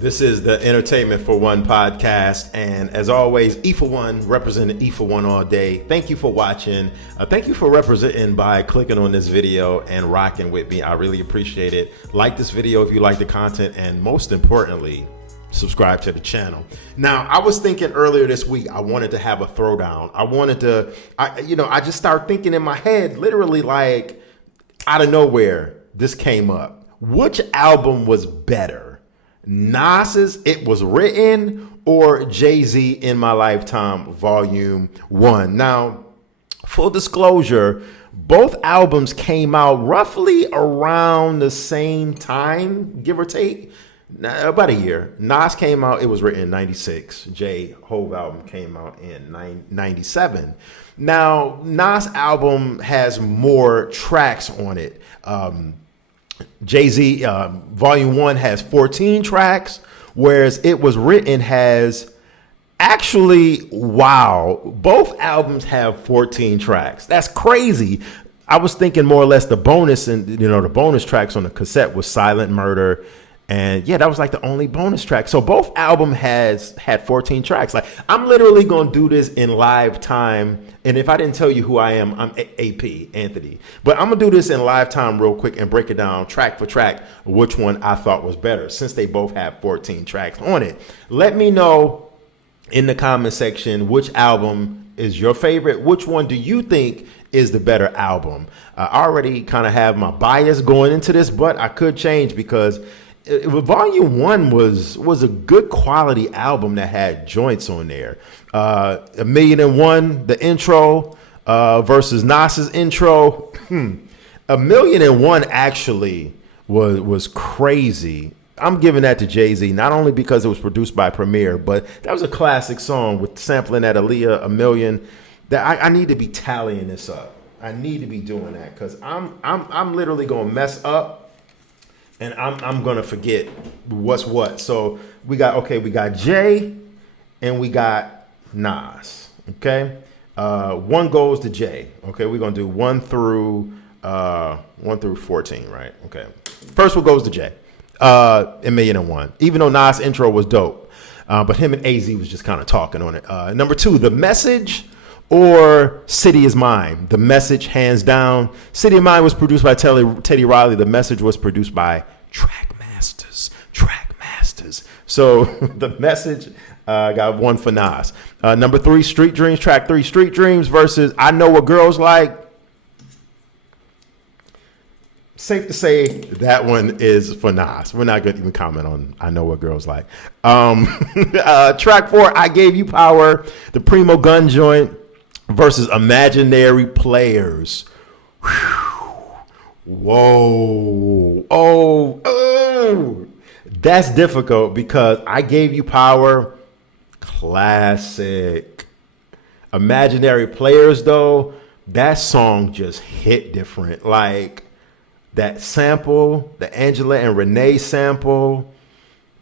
This is the Entertainment for One podcast, and as always, E for One, representing E for One all day. Thank you for watching. Thank you for representing by clicking on this video and rocking with me. I really appreciate it. Like this video if you like the content, and most importantly, subscribe to the channel. Now, I was thinking earlier this week, I wanted to have a throwdown. I just started thinking in my head, literally like out of nowhere, this came up. Which album was better? Nas's It Was Written or Jay-Z In My Lifetime Volume 1? Now, full disclosure, both albums came out roughly around the same time, give or take, about a year. Nas came out, It Was Written in 96. J. Hove album came out in 97. Now, Nas album has more tracks on it. Jay-Z Volume 1 has 14 tracks, whereas It Was Written has both albums have 14 tracks. That's crazy. I was thinking more or less the bonus the bonus tracks on the cassette was Silent Murder. And yeah, that was like the only bonus track. So both album had 14 tracks. Like, I'm literally going to do this in live time. And if I didn't tell you who I am, I'm AP, Anthony. But I'm going to do this in live time real quick and break it down track for track, which one I thought was better, since they both have 14 tracks on it. Let me know in the comment section which album is your favorite. Which one do you think is the better album? I already kind of have my bias going into this, but I could change because Volume 1 was a good quality album that had joints on there. A Million and One, the intro versus Nas's intro. A Million and One actually was crazy. I'm giving that to Jay-Z, not only because it was produced by Premier, but that was a classic song with sampling that Aaliyah, A Million. That I need to be tallying this up. I need to be doing that because I'm literally gonna mess up. And I'm gonna forget what's what. So we got Jay and we got Nas. Okay, 1 goes to Jay. Okay, we're gonna do 1 through 14, right? Okay, first one goes to Jay. A Million and One. Even though Nas' intro was dope, but him and AZ was just kind of talking on it. Number 2, The Message or City Is Mine. The Message, hands down. City of Mine was produced by Teddy Riley. The Message was produced by Trackmasters. So The Message got 1 for Nas. Number 3, Street Dreams. Track 3, Street Dreams versus I Know What Girls Like. Safe to say that one is for Nas. We're not going to even comment on I Know What Girls Like. Track 4, I Gave You Power. The Primo Gun joint versus Imaginary Players. Whoa. Oh, that's difficult because I Gave You Power, classic. Imaginary Players, though, that song just hit different. Like that sample, the Angela and Renee sample,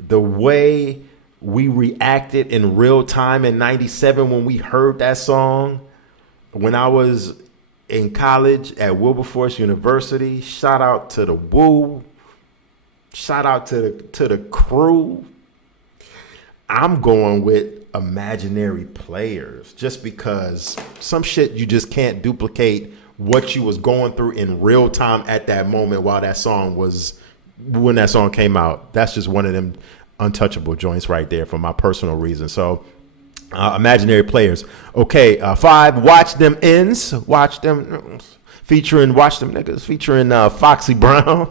the way we reacted in real time in 97 when we heard that song. When I was in college at Wilberforce University, shout out to the Woo, shout out to the crew. I'm going with Imaginary Players just because some shit you just can't duplicate what you was going through in real time at that moment when that song came out. That's just one of them untouchable joints right there for my personal reason. So Imaginary Players. Okay, 5, Watch Them Ends. Watch Them, featuring Watch Them Niggas, featuring Foxy Brown.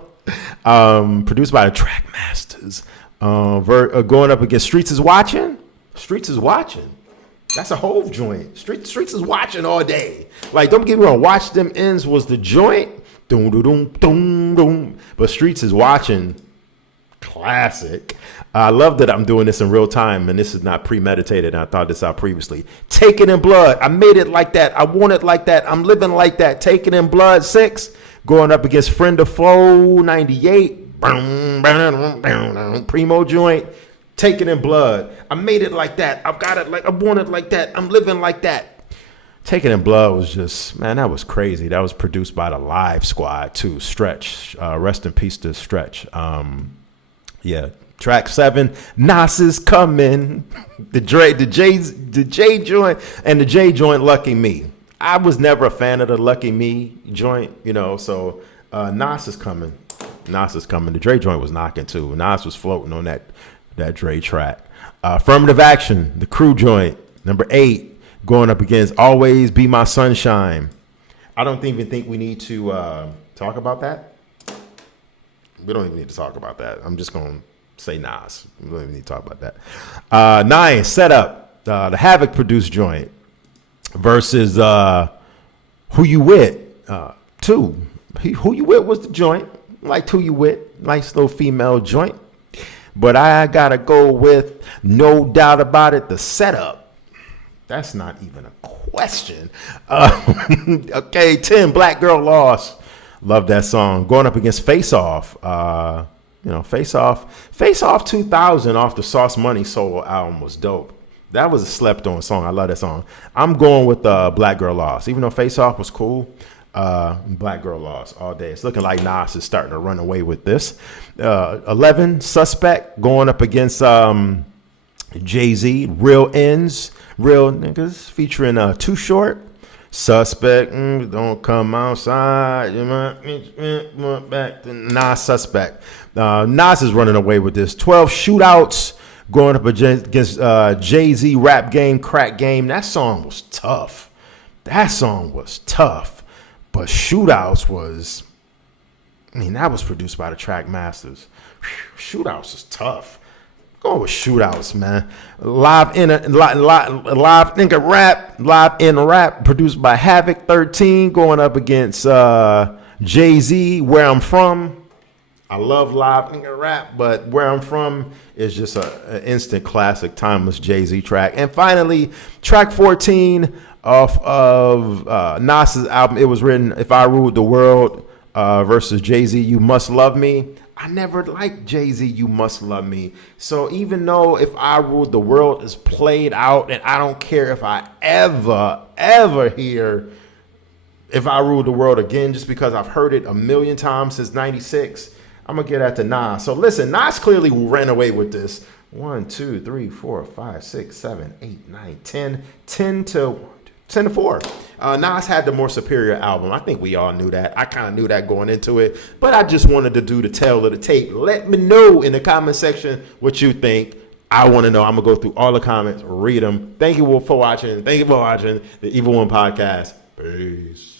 Produced by the Trackmasters. Going up against Streets Is Watching. Streets Is Watching. That's a Hove joint. Streets is watching all day. Like, don't get me wrong, Watch Them Ends was the joint. Doom, doom, doom, doom, doom. But Streets Is Watching, classic. I love that I'm doing this in real time, and this is not premeditated. And I thought this out previously. Taken in Blood. I made it like that. I want it like that. I'm living like that. Taken in Blood 6. Going up against Friend of Foe 98. Primo joint. Taken in Blood. I made it like that. I've got it like I want it like that. I'm living like that. Taken in Blood was just, man, that was crazy. That was produced by the Live Squad too. Stretch. Rest in peace to Stretch. Yeah. Track 7, Nas is coming. The J joint and the J joint, Lucky Me. I was never a fan of the Lucky Me joint, so Nas is coming. Nas is coming. The Dre joint was knocking too. Nas was floating on that Dre track. Affirmative Action, the Crew joint, number 8, going up against Always Be My Sunshine. I don't even think we need to talk about that. We don't even need to talk about that. I'm just going to say Nas. We don't even need to talk about that. 9, Set Up, the Havoc produced joint versus Who You With. 2, Who You With was the joint. Like Who You With, nice little female joint. But I gotta go with, no doubt about it, the Setup. That's not even a question. Okay, 10, Black Girl Lost. Love that song. Going up against Face Off. Face Off 2000 off the Sauce Money solo album was dope. That was a slept on song. I love that song. I'm going with Black Girl Lost. Even though Face Off was cool, Black Girl Lost all day. It's looking like Nas is starting to run away with this. 11, Suspect, going up against Jay-Z. Real Ends, Real Niggas, featuring Too Short. Suspect, don't come outside. You might back to Nas. Suspect. Nas is running away with this. 12, Shootouts, going up against Jay-Z, Rap Game, Crack Game. That song was tough. But Shootouts was, that was produced by the Track Masters. Shootouts is tough. Going with Shootouts, man. Live in Rap, produced by Havoc 13, going up against Jay-Z, Where I'm From. I love Live in Rap, but Where I'm From is just an instant classic, timeless Jay-Z track. And finally, track 14 off of Nas's album, It Was Written, If I Ruled the World versus Jay-Z, You Must Love Me. I never liked Jay-Z, You Must Love Me. So even though If I Ruled the World is played out, and I don't care if I ever hear If I Ruled the World again, just because I've heard it a million times since 96, I'm going to get at the Nas. So listen, Nas clearly ran away with this. 1, 2, 3, 4, 5, 6, 7, 8, 9, 10. 10 to 4. Nas had the more superior album. I think we all knew that. I kind of knew that going into it, but I just wanted to do the tale of the tape. Let me know in the comment section what you think. I want to know. I'm going to go through all the comments, read them. Thank you for watching. Thank you for watching the Evil One Podcast. Peace.